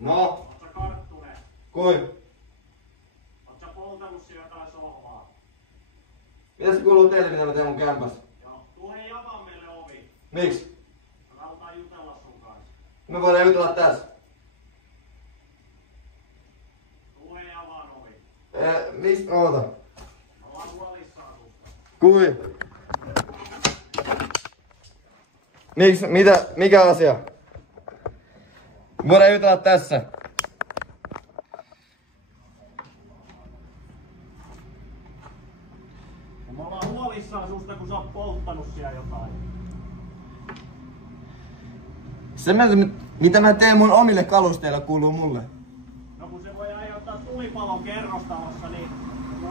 No? Oot sä karttunen? Kui? Oot sä poltellut siellä jotain sohvaa? Mitä se kuuluu teille, mitä mä teen mun kämpässä? Joo. Tuu hei avaa meille ovi. Miksi? Mä halutaan jutella sun kanssa. Me voidaan jutella tässä. Tuu hei avaan ovi. Mistä? Oota. Me ollaan huolissaan susta. Kui? Miksi? Mitä? Mikä asia? Voidaan jutella tässä. Me ollaan huolissaan susta, kun sä oot polttanut siellä jotain. Se mitä mä teen mun omille kalusteilla kuuluu mulle. No kun se voi aiheuttaa tulipalon kerrostalossa, niin...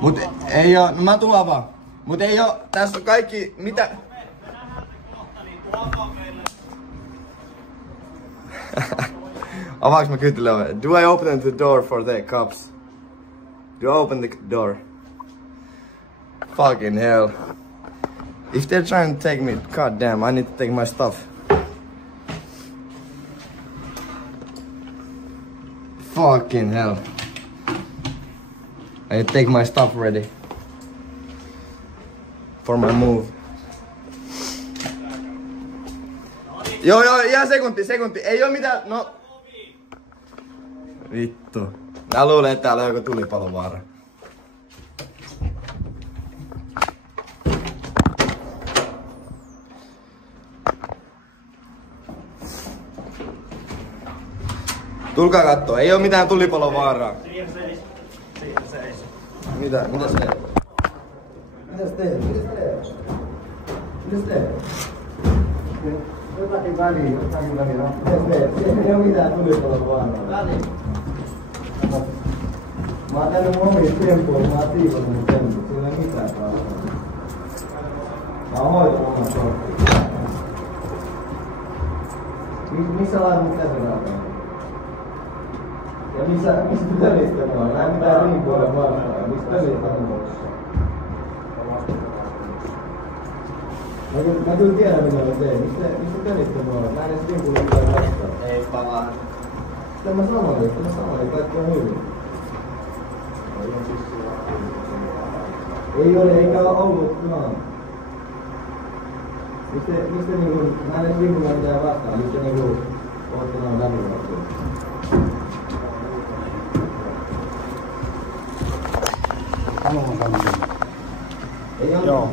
Mut ei oo, no mä tulen vaan. Mut ei oo, tässä on kaikki, mitä... Me nähdään se kohta, niin tuu avaa meille. Avaaks mä kyttilöön? Do I open the door for the cops? Do I open the door? Fucking hell. If they're trying to take me, god damn, I need to take my stuff. Fucking hell. I need to take my stuff ready. For my move. Joo, ihan sekunti. Ei oo mitään, no... Vittu. Mä luulen, että täällä on joku tulipalovaara. Tulkaa kattoo, ei oo mitään tulipalovaaraa. Siihen seis. Siihen seis. Mitäs teet? Mitäs teet? Jotakin väliä. Mitäs teet? Ei oo mitään tulipalovaaraa. Väliä. Mä oon tänne mun omista tempuilla, mä oon siivonnut mun temput. Sillä ei mitään päällä. Mä oon hoitanut omat sorttiin. Missä laitat mut käsirautaa? Ja missä tölistä mä oon? Näin mitään rinpuolen vastaan. Missä tölistä on? Mä kyllä tiedän mitä mä teen. Missä tölistä mä oon? Mä en edes rinpuolen vastaan. Ei palaa. Sitä mä sanoin, kaikki on hyvin. Ei ole, eikä ole ollutkaan. Mistä niinku, mä en edes rinpuolen mitään vastaan. Mistä niinku ootte noin läpivaltuun? Haluan sanoa. Ei ole. Joo.